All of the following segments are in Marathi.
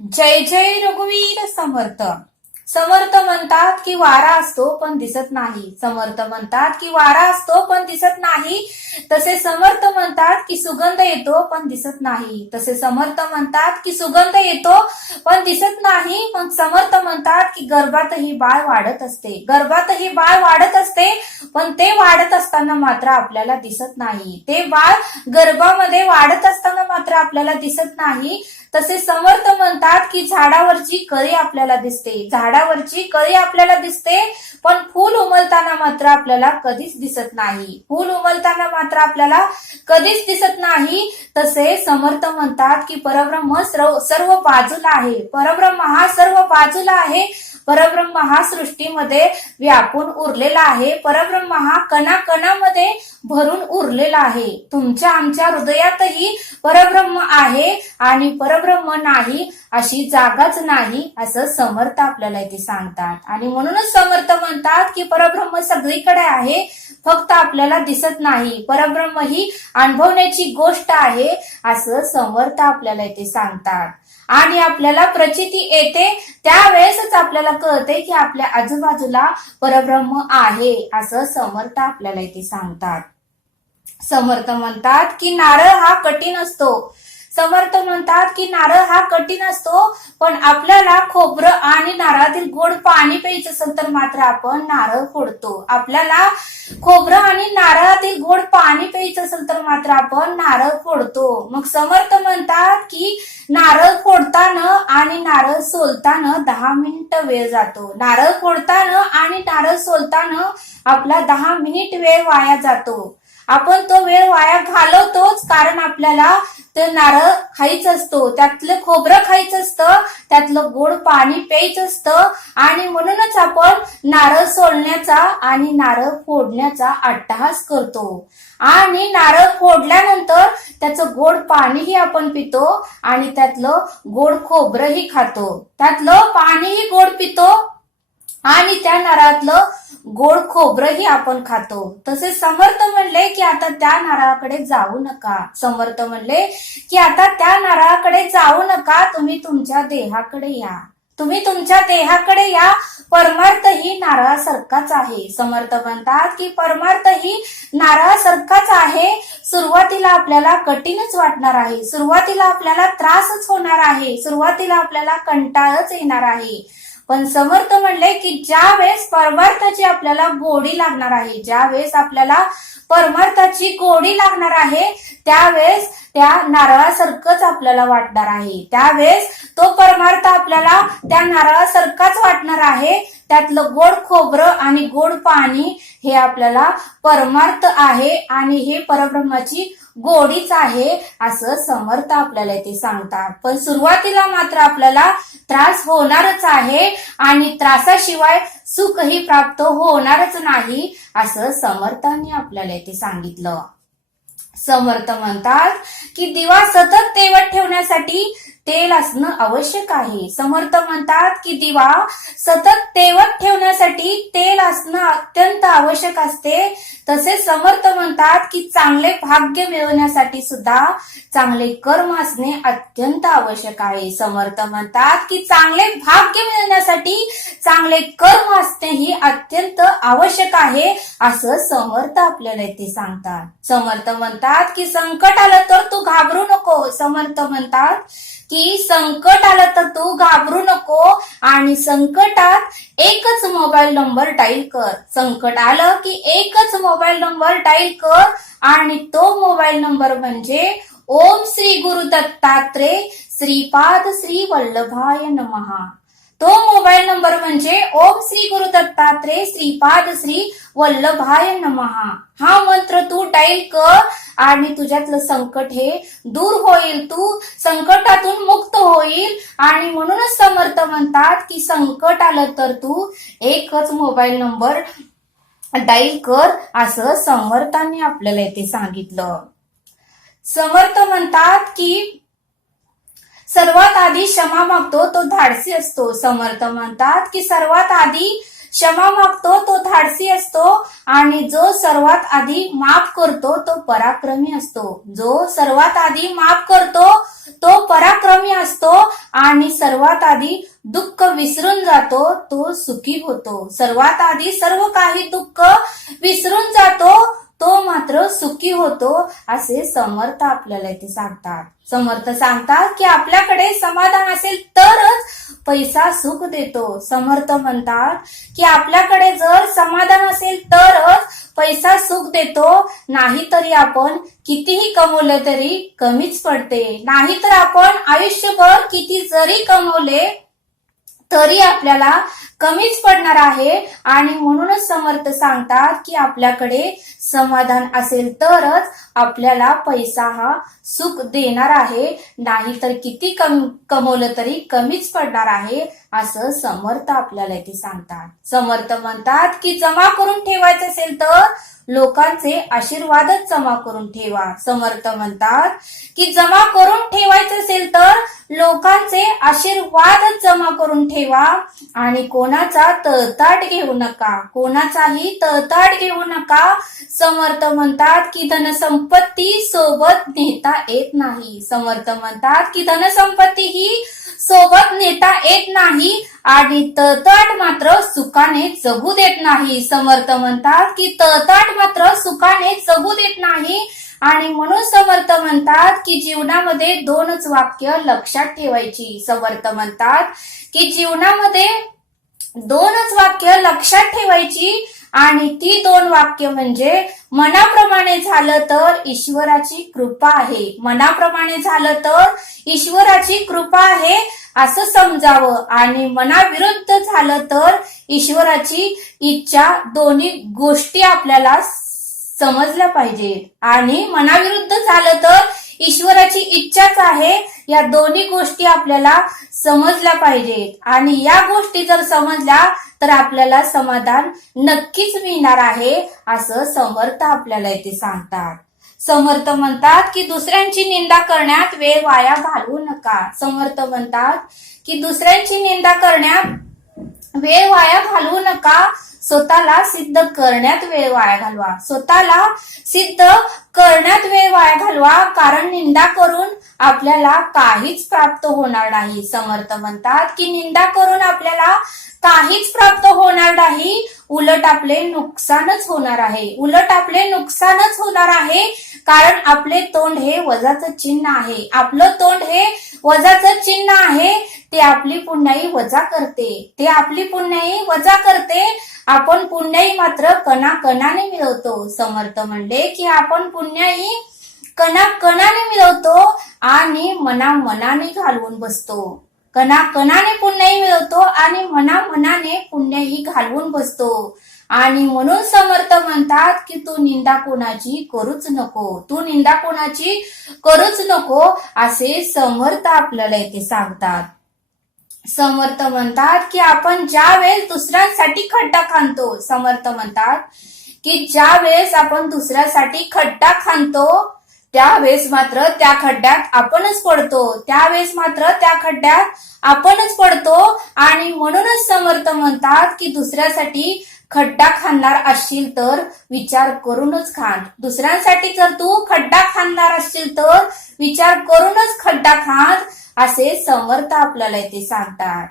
जय जय रघुवीर समर्थ. समर्थ म्हणतात की वारा असतो पण दिसत नाही. समर्थ म्हणतात की वारा असतो पण दिसत नाही. तसे समर्थ म्हणतात की सुगंध येतो पण दिसत नाही. तसे समर्थ म्हणतात की सुगंध येतो पण दिसत नाही. पण समर्थ म्हणतात की गर्भातही बाळ वाढत असते. गर्भातही बाळ वाढत असते पण ते वाढत असताना मात्र आपल्याला दिसत नाही. ते बाळ गर्भामध्ये वाढत असताना मात्र आपल्याला दिसत नाही. तसे समर्थ म्हणतात की झाडावरची कळी आपल्याला दिसते. झाडावरची कळी आपल्याला दिसते पण फूल उमलताना मात्र आपल्याला कधीच दिसत नाही. फूल उमलताना मात्र आपल्याला कधीच दिसत नाही. तसे समर्थ म्हणतात की परब्रह्म सर्व बाजूला आहे. परब्रह्म हा सर्व बाजूला आहे. परब्रह्म हा सृष्टीमध्ये व्यापून उरलेला आहे. परब्रह्म हा कणाकणामध्ये भरून उरलेला आहे. तुमच्या आमच्या हृदयातही परब्रह्म आहे आणि परब्रह्म नाही अशी जागाच नाही असं समर्थ आपल्याला इथे सांगतात. आणि म्हणूनच समर्थ म्हणतात की परब्रह्म सगळीकडे आहे, फक्त आपल्याला दिसत नाही. परब्रह्म ही अनुभवण्याची गोष्ट आहे असं समर्थ आपल्याला इथे सांगतात. आणि आपल्याला प्रचिती येते त्यावेळेसच आपल्याला कळते की आपल्या आजूबाजूला परब्रह्म आहे असं समर्थ आपल्याला इथे सांगतात. समर्थ म्हणतात की नारळ हा कठीण असतो. समर्थ म्हणतात की नारळ हा कठीण असतो पण आपल्याला खोबरं आणि नारळातील गोड पाणी प्यायचं असेल तर मात्र आपण नारळ फोडतो. आपल्याला खोबरं आणि नारळातील गोड पाणी प्यायचं असेल तर मात्र आपण नारळ फोडतो. मग समर्थ म्हणतात की नारळ फोडताना आणि नारळ सोलताना 10 मिनिट वेळ जातो. नारळ फोडताना आणि नारळ सोलताना आपला 10 मिनिट वेळ वाया जातो. आपण तो वेळ वाया घालवतोच कारण आपल्याला ते नारळ खायचं असतो, त्यातलं खोबरं खायचं असतं, त्यातलं गोड पाणी प्यायचं असतं आणि म्हणूनच आपण नारळ सोलण्याचा आणि नारळ फोडण्याचा अट्टहास करतो. आणि नारळ फोडल्यानंतर त्याचं गोड पाणीही आपण पितो आणि त्यातलं गोड खोबरंही खातो. त्यातलं पाणीही गोड पितो आणि त्या नारळातलं गोड खोबरंही आपण खातो. तसे समर्थ म्हणले की आता त्या नारळाकडे जाऊ नका. समर्थ म्हणले की आता त्या नारळाकडे जाऊ नका, तुम्ही तुमच्या देहाकडे या. तुम्ही तुमच्या देहाकडे या. परमार्थ ही नारळासारखाच आहे. समर्थ म्हणतात की परमार्थ ही नारळासारखाच आहे. सुरुवातीला आपल्याला कठीणच वाटणार आहे. सुरुवातीला आपल्याला त्रासच होणार आहे. सुरुवातीला आपल्याला कंटाळच येणार आहे. पण समर्थ म्हणले की ज्या वेळेस परमार्थाची आपल्याला गोडी लागणार आहे, ज्या वेळेस आपल्याला परमार्थाची गोडी लागणार आहे त्यावेळेस त्या नारळासारखंच आपल्याला वाटणार आहे. त्यावेळेस तो परमार्थ आपल्याला त्या नारळासारखाच वाटणार आहे. त्यातलं गोड खोबरं आणि गोड पाणी हे आपल्याला परमार्थ आहे आणि हे परब्रह्माची गोडीच आहे असं समर्थ आपल्याला इथे सांगतात. पण सुरुवातीला मात्र आपल्याला त्रास होणारच आहे आणि त्रासाशिवाय सुखही प्राप्त होणारच नाही असं समर्थांनी आपल्याला इथे सांगितलं. समर्थ म्हणतात की दिवा सतत तेवत ठेवण्यासाठी तेल असणं आवश्यक आहे. समर्थ म्हणतात की दिवा सतत तेवत ठेवण्यासाठी तेल असणं अत्यंत आवश्यक असते. तसे समर्थ म्हणतात की चांगले भाग्य मिळवण्यासाठी सुद्धा चांगले कर्म असणे अत्यंत आवश्यक आहे. समर्थ म्हणतात की चांगले भाग्य मिळवण्यासाठी चांगले कर्म असणे ही अत्यंत आवश्यक आहे असं समर्थ आपल्याला इथे सांगतात. समर्थ म्हणतात की संकट आलं तर तू घाबरू नको. समर्थ म्हणतात की संकट आलं तर तू घाबरू नको आणि संकटात एकच मोबाईल नंबर डायल कर. संकट आलं की एकच मोबाईल नंबर डायल कर आणि तो मोबाईल नंबर म्हणजे ओम श्री गुरु दत्तात्रय श्रीपाद श्री वल्लभाय नमः. तो मोबाईल नंबर म्हणजे ओम श्री गुरु दत्तात्रय श्रीपाद श्री वल्लभाय नमः. हा मंत्र तू डायल कर आणि तुझ्यातलं संकट हे दूर होईल. तू संकटातून मुक्त होईल आणि म्हणूनच समर्थ म्हणतात की संकट आलं तर तू एकच मोबाईल नंबर डायल कर असं समर्थांनी आपल्याला इथे सांगितलं. समर्थ म्हणतात की सर्वात आधी क्षमा मागतो तो धाडसी असतो. समर्थ म्हणतात की सर्वात आधी क्षमा मागतो तो धाडसी असतो आणि जो सर्वात आधी माफ करतो तो पराक्रमी असतो. जो सर्वात आधी माफ करतो तो पराक्रमी असतो आणि सर्वात आधी दुःख विसरून जातो तो सुखी होतो. सर्वात आधी सर्व काही दुःख विसरून जातो तो मात्र सुखी होतो असे समर्थ आपल्याला इथे सांगतात. समर्थ सांगतात की आपल्याकडे समाधान असेल तरच पैसा सुख देतो. समर्थ म्हणतात की आपल्याकडे जर समाधान असेल तरच पैसा सुख देतो, नाहीतरी आपण कितीही कमवले तरी कमीच पडते. नाहीतर आपण आयुष्यभर किती जरी कमवले तरी आपल्याला कमीच पडणार आहे. आणि म्हणूनच समर्थ सांगतात की आपल्याकडे समाधान असेल तरच आपल्याला पैसा हा सुख देणार आहे, नाहीतर किती कमवलं तरी कमीच पडणार आहे असं समर्थ आपल्याला इथे सांगतात. समर्थ म्हणतात की जमा करून ठेवायचं असेल तर लोकांचे आशीर्वादच जमा करून ठेवा. समर्थ म्हणतात की जमा करून ठेवायचं असेल तर लोकांचे आशीर्वादच जमा करून ठेवा आणि कोणाचा तळताट घेऊ नका, कोणाचाही तळताट घेऊ नका. समर्थ म्हणतात की धनसंपत्ती सोबत नेता येत नाही. समर्थ म्हणतात की धनसंपत्ती ही सोबत नेता येत नाही आणि तळताट मात्र सुखाने जगू देत नाही. समर्थ म्हणतात की तळताट मात्र सुखाने जगू देत नाही. आणि म्हणून समर्थ म्हणतात की जीवनामध्ये दोनच वाक्य लक्षात ठेवायची. समर्थ म्हणतात की जीवनामध्ये दोनच वाक्य लक्षात ठेवायची आणि ती दोन वाक्य म्हणजे मनाप्रमाणे झालं तर ईश्वराची कृपा आहे, मनाप्रमाणे झालं तर ईश्वराची कृपा आहे असं समजावं आणि मनाविरुद्ध झालं तर ईश्वराची इच्छा. दोन्ही गोष्टी आपल्याला समजल्या पाहिजे. आणि मनाविरुद्ध झालं तर ईश्वराची इच्छाच आहे, या दोन्ही गोष्टी आपल्याला समजल्या पाहिजेत. आणि या गोष्टी जर समजल्या तर आपल्याला समाधान नक्कीच मिळणार आहे असं समर्थ आपल्याला इथे सांगतात. समर्थ म्हणतात की दुसऱ्यांची निंदा करण्यात वेळ वाया घालवू नका. समर्थ म्हणतात की दुसऱ्यांची निंदा करण्यात वेळ वाया घालवू नका, स्वतःला सिद्ध करण्यात वेळ वाया घालवा. स्वतःला सिद्ध करण्यात वेळ वाया घालवा, कारण निंदा करून आपल्याला काहीच प्राप्त होणार नाही. समर्थ म्हणतात की निंदा करून आपल्याला काहीच प्राप्त होणार नाही, उलट आपले नुकसानच होणार आहे. उलट आपले नुकसानच होणार आहे, कारण आपले तोंड हे वजाचं चिन्ह आहे. आपलं तोंड हे वजाचं चिन्ह आहे. ते आपली पुण्याई वजा करते, ते आपली पुण्याई वजा करते. आपण पुण्याई मात्र कणाकणाने मिळवतो. समर्थ म्हणले की आपण पुण्याई कणाकणाने मिळवतो आणि मनामनाने घालवून बसतो. कणाकणाने पुण्याई मिळवतो आणि मनामनाने पुण्याई घालवून बसतो. आणि म्हणून समर्थ म्हणतात की तू निंदा कोणाची करूच नको, तू निंदा कोणाची करूच नको असे समर्थ आपल्याला इथे सांगतात. समर्थ म्हणतात की आपण ज्या वेळेस दुसऱ्यांसाठी खड्डा खांदतो, समर्थ म्हणतात की ज्या वेळेस आपण दुसऱ्यासाठी खड्डा खांदतो त्यावेळेस मात्र त्या खड्ड्यात आपणच पडतो, त्यावेळेस मात्र त्या खड्ड्यात आपणच पडतो. आणि म्हणूनच समर्थ म्हणतात की दुसऱ्यासाठी खड्डा खांदणार असशील तर विचार करूनच खांद. दुसऱ्यांसाठी जर तू खड्डा खांदणार असशील तर विचार करूनच खड्डा खांद असे समर्थ आपल्याला इथे सांगतात.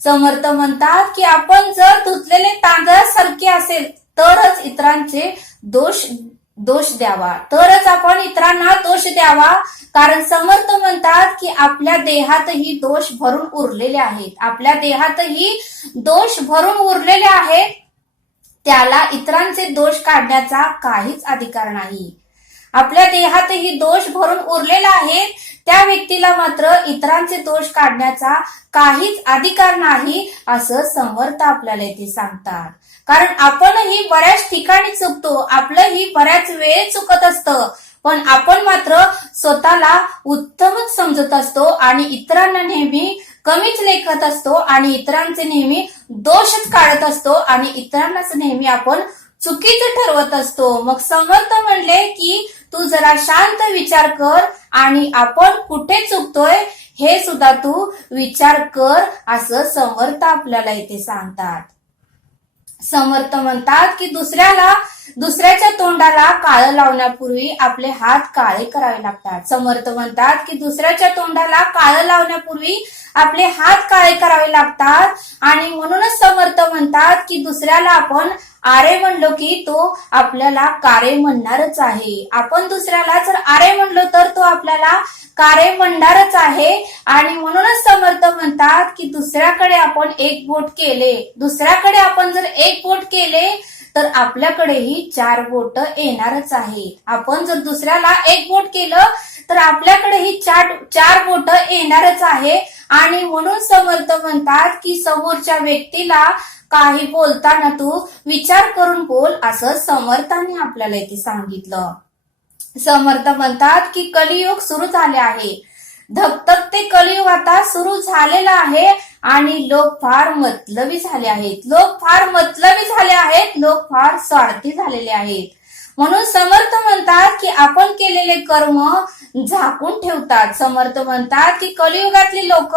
समर्थ म्हणतात की आपण जर धुतलेले तांदळासारखे असेल तरच इतरांचे दोष द्यावा, तरच आपण इतरांना दोष द्यावा. कारण समर्थ म्हणतात की आपल्या देहातही दोष भरून उरलेले आहेत, आपल्या देहातही दोष भरून उरलेले आहेत. त्याला इतरांचे दोष काढण्याचा काहीच अधिकार नाही. आपल्या देहातही दोष भरून उरलेला आहे, त्या व्यक्तीला मात्र इतरांचे दोष काढण्याचा काहीच अधिकार नाही असं समर्थ आपल्याला इथे सांगतात. कारण आपणही बऱ्याच ठिकाणी चुकतो, आपलंही बऱ्याच वेळ चुकत असतं, पण आपण मात्र स्वतःला उत्तमच समजत असतो आणि इतरांना नेहमी कमीच लेखत असतो आणि इतरांचे नेहमी दोषच काढत असतो आणि इतरांनाच नेहमी आपण चुकीचं ठरवत असतो. मग समर्थ म्हणले की तू जरा शांत विचार कर आणि आपण कुठे चुकतोय हे सुद्धा तू विचार कर असं समर्थ आपल्याला इथे सांगतात. समर्थ म्हणतात की दुसऱ्याच्या तोंडाला काळं लावण्यापूर्वी आपले हात काळे करावे लागतात. समर्थ म्हणतात की दुसऱ्याच्या तोंडाला काळं लावण्यापूर्वी आपले हात काळे करावे लागतात आणि म्हणूनच समर्थ म्हणतात की दुसऱ्याला आपण आरे म्हणलो की तो आपल्याला कारे म्हणणारच आहे. आपण दुसऱ्याला जर आरे म्हणलो तर तो आपल्याला कारे म्हणणारच आहे. आणि म्हणूनच समर्थ म्हणतात की दुसऱ्याकडे आपण एक बोट केले, दुसऱ्याकडे आपण जर एक बोट केले तर आपल्याकडेही 4 बोट येणारच आहे. आपण जर दुसऱ्याला एक बोट केलं तर आपल्याकडेही 4 बोट येणारच आहे. आणि म्हणून समर्थ म्हणतात की समोरच्या व्यक्तीला काही बोलताना तू विचार करून बोल, असं समर्थांनी आपल्याला इथे सांगितलं. समर्थ म्हणतात की कलियुग सुरू झाले आहे. धगधगते कलियुग आता सुरू झालेला आहे आणि लोक फार मतलबी झाले आहेत, लोक फार मतलबी झाले आहेत, लोक फार स्वार्थी झालेले आहेत. म्हणून समर्थ म्हणतात की आपण केलेले कर्म झाकून ठेवतात. समर्थ म्हणतात की कलियुगातली लोक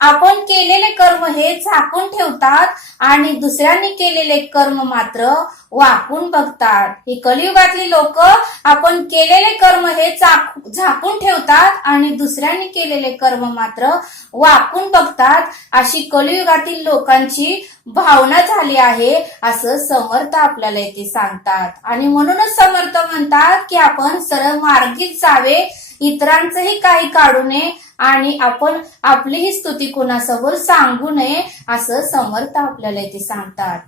आपण केलेले कर्म हे झाकून ठेवतात आणि दुसऱ्यांनी केलेले कर्म मात्र वाकून बघतात. ही कलियुगातली लोक आपण केलेले कर्म हे झाकून ठेवतात आणि दुसऱ्यांनी केलेले कर्म मात्र वाकून बघतात. अशी कलियुगातील लोकांची भावना झाली आहे, असं समर्थ आपल्याला इथे सांगतात. आणि म्हणूनच समर्थ म्हणतात की आपण सरळ मार्गीच जावे, इतरांचंही काही काढू नये आणि आपण आपलीही स्तुती कोणासमोर सांगू नये, असं समर्थ आपल्याला इथे सांगतात.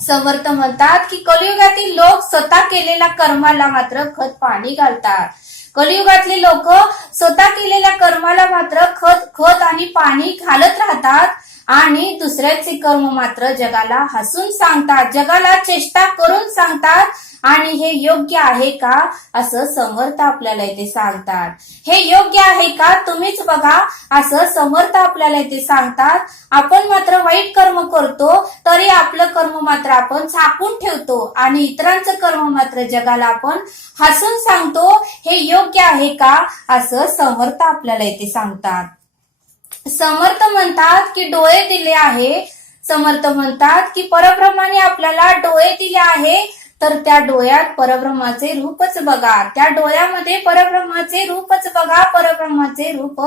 समर्थ म्हणतात की कलियुगातील लोक स्वतः केलेल्या कर्माला मात्र खत पाणी घालतात. कलियुगातले लोक स्वतः केलेल्या कर्माला मात्र खत आणि पाणी घालत राहतात आणि दुसऱ्याचे कर्म मात्र जगाला हसून सांगतात, जगाला चेष्टा करून सांगतात. आणि हे योग्य आहे का, असं समर्थ आपल्याला इथे सांगतात. हे योग्य आहे का, तुम्हीच बघा, असं समर्थ आपल्याला इथे सांगतात. आपण मात्र वाईट कर्म करतो तरी आपलं कर्म मात्र आपण झाकून ठेवतो आणि इतरांचं कर्म मात्र जगाला आपण हसून सांगतो. हे योग्य आहे का, असं समर्थ आपल्याला इथे सांगतात. समर्थ म्हणतात की डोळे दिले आहे. समर्थ म्हणतात की परब्रह्माने आपल्याला डोळे दिले आहे, तर त्या डोळ्यात परब्रह्माचे रूपच बघा, त्या डोळ्यामध्ये परब्रह्माचे रूपच बघा, परब्रह्माचे रूप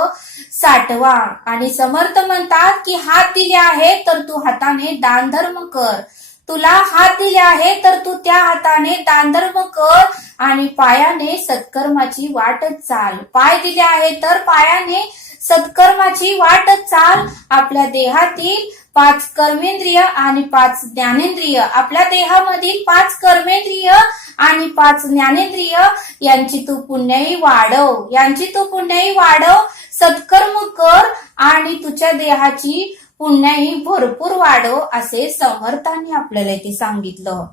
साठवा. आणि समर्थ म्हणतात की हात दिले आहे तर तू हाताने दान धर्म कर, तुला हात दिले आहे तर तू त्या हाताने दान धर्म कर आणि पायाने सत्कर्माची वाटच चाल. पाय दिले आहे तर पायाने सत्कर्माची वाटच चाल. आपल्या देहातील 5 कर्मेंद्रिय आणि 5 ज्ञानेंद्रिय, आपल्या देहामधील 5 कर्मेंद्रिय आणि 5 ज्ञानेंद्रिय यांची तू पुण्याई वाढव, यांची तू पुण्याई वाढव, सत्कर्म कर आणि तुझ्या देहाची पुण्याई भरपूर वाढव, असे समर्थांनी आपल्याला इथे सांगितलं.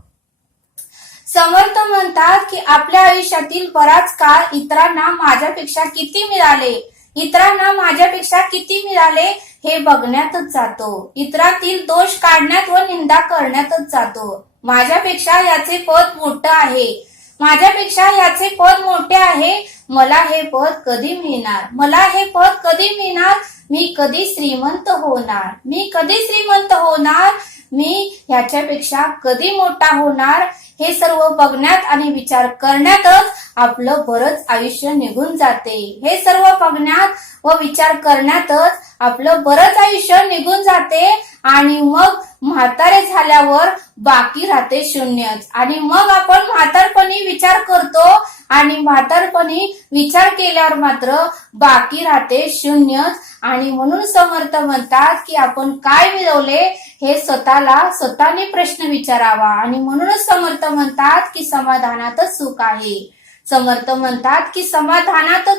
समर्थ म्हणतात की आपल्या आयुष्यातील बराच काळ इतरांना माझ्यापेक्षा किती मिळाले, इतरांना माझ्यापेक्षा किती मिळाले हे बघण्यातच जातो, इतरातील दोष काढण्यात व निंदा करण्यातच जातो. माझ्यापेक्षा याचे पद मोठं आहे, माझ्यापेक्षा याचे पद मोठे आहे, मला हे पद कधी मिळणार, मला हे पद कधी मिळणार, मी कधी श्रीमंत होणार, मी कधी श्रीमंत होणार, मी ह्याच्यापेक्षा कधी मोठा होणार. हे सर्व बघण्यात आणि विचार करण्यातच आपलं बरंच आयुष्य निघून जाते. हे सर्व बघण्यात व विचार करण्यातच आपलं बरंच आयुष्य निघून जाते आणि मग म्हातारे झाल्यावर बाकी राहते शून्यच. आणि मग आपण म्हातारपणी विचार करतो आणि म्हातारपणी विचार केल्यावर मात्र बाकी राहते शून्यच. आणि म्हणून समर्थ म्हणतात की आपण काय मिळवले हे स्वतःने प्रश्न विचारावा. आणि म्हणूनच समर्थ म्हणतात की समाधानातच सुख आहे. समर्थ म्हणतात की समाधानातच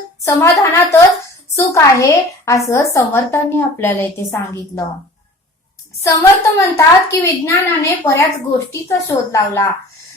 सुख आहे, असं समर्थांनी आपल्याला इथे सांगितलं. समर्थ म्हणतात की विज्ञानाने बऱ्याच गोष्टीचा शोध लावला.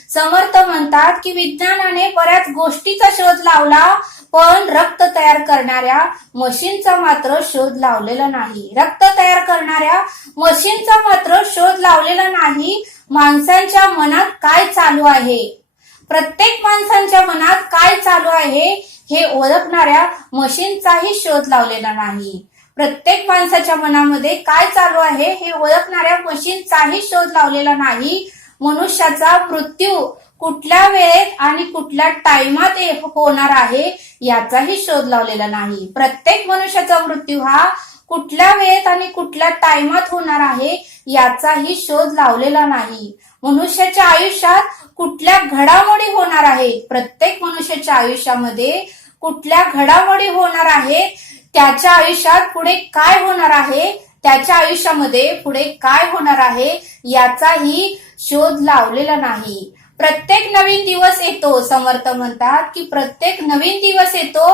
समर्थ म्हणतात की विज्ञानाने बऱ्याच गोष्टीचा शोध लावला, पण रक्त तयार करणाऱ्या मशीनचा मात्र शोध लावलेला नाही. रक्त तयार करणाऱ्या मशीनचा मात्र शोध लावलेला नाही. माणसांच्या मनात काय चालू आहे, प्रत्येक माणसांच्या मनात काय चालू आहे हे ओळखणाऱ्या मशीनचाही शोध लावलेला नाही. प्रत्येक माणसाच्या मनामध्ये काय चालू आहे हे ओळखणाऱ्या मशीनचाही शोध लावलेला नाही. मनुष्याचा मृत्यू कुठल्या वेळेत आणि कुठल्या टाइमात होणार आहे याचाही शोध लावलेला नाही. प्रत्येक मनुष्याचा मृत्यू हा कुठल्या वेळेत आणि कुठल्या टाइमात होणार आहे याचाही शोध लावलेला नाही. मनुष्याच्या आयुष्यात कुठल्या घडामोडी होणार आहेत, प्रत्येक मनुष्याच्या आयुष्यामध्ये कुठल्या घडामोडी होणार आहेत, त्याच्या आयुष्यात पुढे काय होणार आहे, त्याच्या आयुष्यामध्ये पुढे काय होणार आहे याचाही शोध लावलेला नाही. प्रत्येक नवीन दिवस येतो, समर्थ म्हणतात की प्रत्येक नवीन दिवस येतो,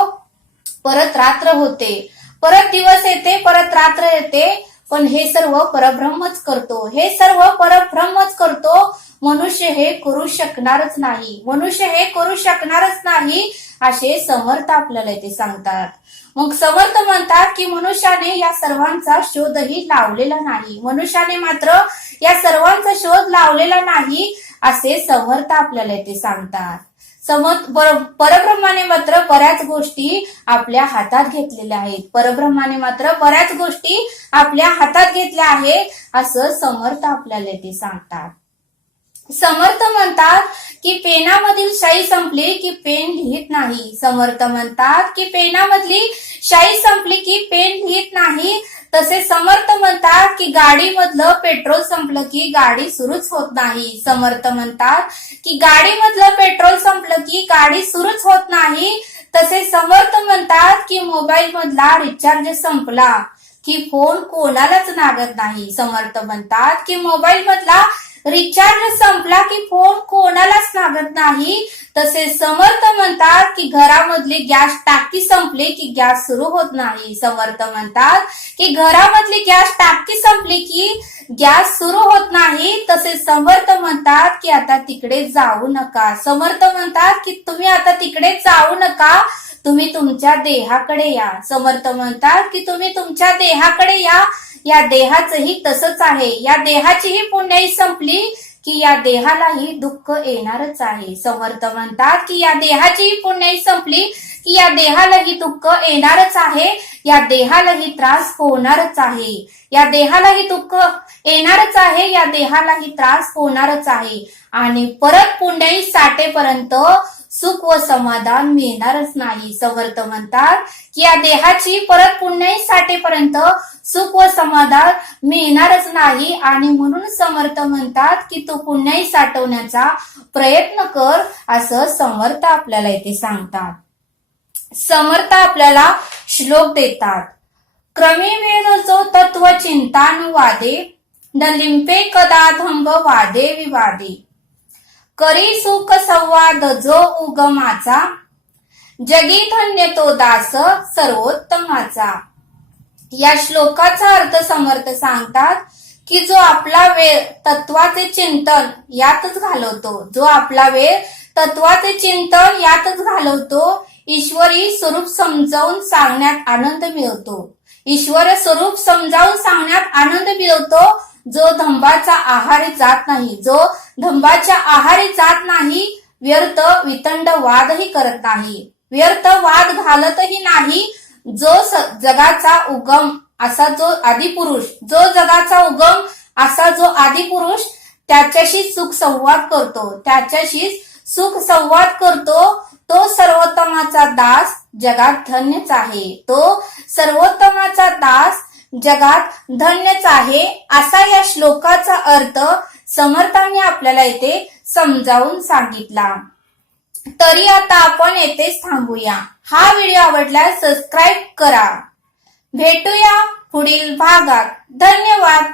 परत रात्र होते, परत दिवस येते, परत रात्र येते, पण हे सर्व परब्रह्मच करतो, हे सर्व परब्रह्मच करतो. मनुष्य हे करू शकणारच नाही, मनुष्य हे करू शकणारच नाही असे समर्थ आपल्याला इथे सांगतात. मग समर्थ म्हणतात की मनुष्याने या सर्वांचा शोधही लावलेला नाही, मनुष्याने मात्र या सर्वांचा शोध लावलेला नाही असे समर्थ आपल्याला इथे सांगतात. परब्रह्माने मात्र बऱ्याच गोष्टी आपल्या हातात घेतलेल्या आहेत, परब्रह्माने मात्र बऱ्याच गोष्टी आपल्या हातात घेतल्या आहेत असं समर्थ आपल्याला इथे सांगतात. समर्थ म्हणतात की पेनामधील शाई संपली की पेन लिहित नाही, समर्थ म्हणतात की पेनामधली शाई संपली की पेन लिहित नाही. तसे समर्थ म्हणतात की गाडीमधलं पेट्रोल संपलं की गाडी सुरूच होत नाही, समर्थ म्हणतात की गाडीमधलं पेट्रोल संपलं की गाडी सुरूच होत नाही. तसे समर्थ म्हणतात की मोबाईल मधला रिचार्ज संपला की फोन कोणालाच लागत नाही, समर्थ म्हणतात की मोबाईल मधला रिचार्ज संपला की फोन कोणालाच लागत नाही. तसे समर्थ म्हणतात की घरामधली गॅस टाकी संपली की गॅस सुरू होत नाही, समर्थ म्हणतात की घरामधली गॅस टाकी संपली की गॅस सुरू होत नाही. तसे समर्थ म्हणतात की आता तिकडे जाऊ नका, समर्थ म्हणतात की तुम्ही आता तिकडे जाऊ नका, तुम्ही तुमच्या देहाकडे या, समर्थ म्हणतात की तुम्ही तुमच्या देहाकडे या. या देहाचंही तसंच आहे, या देहाचीही पुण्याई संपली की या देहालाही दुःख येणारच आहे, समर्थ म्हणतात की या देहाचीही पुण्याई संपली की या देहालाही दुःख येणारच आहे, या देहालाही त्रास होणारच आहे, या देहालाही दुःख येणारच आहे, या देहालाही त्रास होणारच आहे. आणि परत पुण्याई साठेपर्यंत सुख व समाधान मिळणारच नाही, समर्थ म्हणतात की या देहाची परत पुण्याई साठेपर्यंत सुख व समाधान मिळणारच नाही. आणि म्हणून समर्थ म्हणतात की तू पुण्याई साठवण्याचा प्रयत्न कर असं समर्थ आपल्याला इथे सांगतात. समर्थ आपल्याला श्लोक देतात. क्रमी वेद जो तत्व चिंतानुवादे न लिंपे कदा धंब वादे विवादे करी सुख संवाद जो उगमाचा जगी धन्य तो दास सर्वोत्तमाचा. या श्लोकाचा अर्थ समर्थ सांगतात की जो आपला वेळ तत्वाचे चिंतन यातच घालवतो, जो आपला वेळ तत्वाचे चिंतन यातच घालवतो, ईश्वरी स्वरूप समजावून सांगण्यात आनंद मिळवतो, ईश्वर स्वरूप समजावून सांगण्यात आनंद मिळवतो, जो धंबाचा आहारी जात नाही, जो धंबाच्या आहारी जात नाही, व्यर्थ वितंड वादही करत नाही, व्यर्थ वाद घालतही नाही, जो जगाचा उगम असा जो आदिपुरुष, जो जगाचा उगम असा जो आदिपुरुष त्याच्याशी सुख संवाद करतो, त्याच्याशी सुख संवाद करतो, तो सर्वोत्तमाचा दास जगात धन्यच आहे, तो सर्वोत्तमाचा दास जगात धन्यच आहे असा या श्लोकाचा अर्थ समर्थांनी आपल्याला इथे समजावून सांगितला. तरी आता आपण येथेच थांबूया. हा व्हिडिओ आवडल्यास सबस्क्राईब करा. भेटूया पुढील भागात. धन्यवाद.